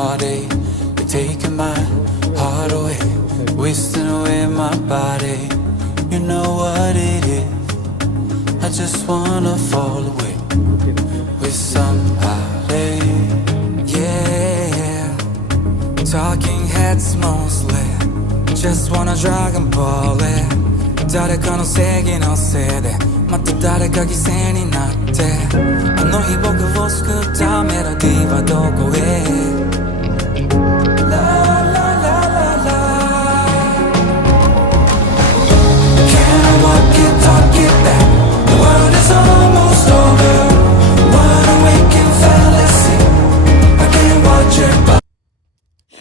heartache. You're taking my heart away, wasting away my body. You know what it is, I just wanna fall away with somebody. Yeah, talking heads mostly, just wanna Dragon Ball it. 誰かの正義のせいでまた誰か犠牲になって、あの日僕を救ったメロディーはどこへ